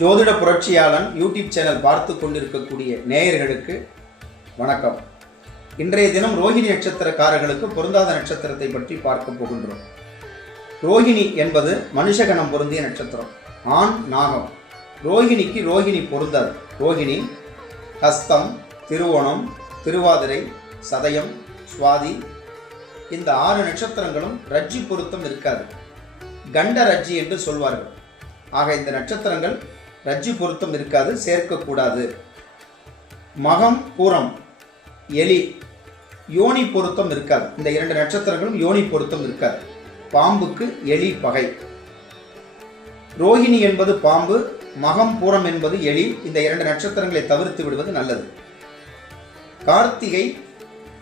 ஜோதிட புரட்சியாளன் YouTube channel பார்த்து கொண்டிருக்கக்கூடிய நேயர்களுக்கு வணக்கம். இன்றைய தினம் ரோஹிணி நட்சத்திரக்காரர்களுக்கு பொருந்தாத நட்சத்திரத்தை பற்றி பார்க்க போகின்றோம். ரோஹிணி என்பது மனுஷகணம் பொருந்திய நட்சத்திரம். ஆண் நாகம். ரோஹிணிக்கு ரோஹிணி பொருந்தாது. ரோஹிணி ஹஸ்தம் திருவோணம் திருவாதிரை சதயம் சுவாதி. இந்த ஆறு நட்சத்திரங்களும் ரஜ்ஜி பொருத்தம் இருக்காது. கண்ட ரஜ்ஜி என்று சொல்வார்கள். ஆக இந்த நட்சத்திரங்கள் ரஜ்ஜி பொருத்தம் இருக்காது சேர்க்கக்கூடாது. மகம் பூரம் எலி யோனி பொருத்தம் இருக்காது. இந்த இரண்டு நட்சத்திரங்களும் யோனி பொருத்தம் இருக்காது. பாம்புக்கு எலி பகை. ரோஹிணி என்பது பாம்பு மகம் பூரம் என்பது எலி. இந்த இரண்டு நட்சத்திரங்களை தவிர்த்து விடுவது நல்லது. கார்த்திகை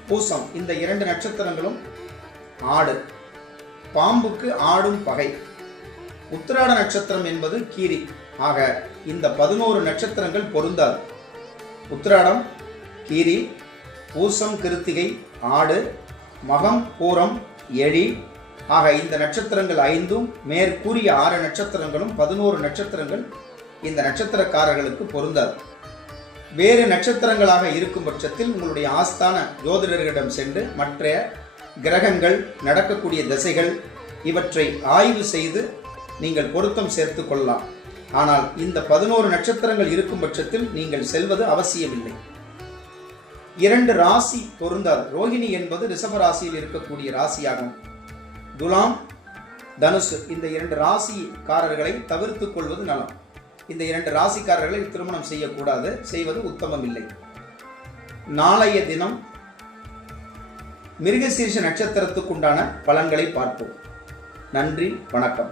பூசம். இந்த இரண்டு நட்சத்திரங்களும் ஆடு. பாம்புக்கு ஆடும் பகை. உத்திராட நட்சத்திரம் என்பது கீரி. ஆக இந்த பதினோரு நட்சத்திரங்கள் பொருந்தாது. உத்திராடம் கீரி பூசம் கிருத்திகை ஆடு மகம் பூரம் எழி. ஆக இந்த நட்சத்திரங்கள் ஐந்தும் மேற்கூறிய ஆறு நட்சத்திரங்களும் பதினோரு நட்சத்திரங்கள் இந்த நட்சத்திரக்காரர்களுக்கு பொருந்தாது. வேறு நட்சத்திரங்களாக இருக்கும் பட்சத்தில் உங்களுடைய ஆஸ்தான ஜோதிடர்களிடம் சென்று மற்ற கிரகங்கள் நடக்கக்கூடிய திசைகள் இவற்றை ஆய்வு செய்து நீங்கள் பொருத்தம் சேர்த்து கொள்ளலாம். ஆனால் இந்த பதினோரு நட்சத்திரங்கள் இருக்கும் பட்சத்தில் நீங்கள் செல்வது அவசியமில்லை. இரண்டு ராசி பொருந்தாது. ரோஹிணி என்பது ரிஷப ராசியில் இருக்கக்கூடிய ராசியாகும். துலாம் தனுசு இந்த இரண்டு ராசிக்காரர்களை தவிர்த்து கொள்வது நலம். இந்த இரண்டு ராசிக்காரர்களை திருமணம் செய்யக்கூடாது. செய்வது உத்தமம் இல்லை நாளைய தினம் மிருகசீர்ஷ நட்சத்திரத்துக்குண்டான பலன்களை பார்ப்போம். நன்றி வணக்கம்.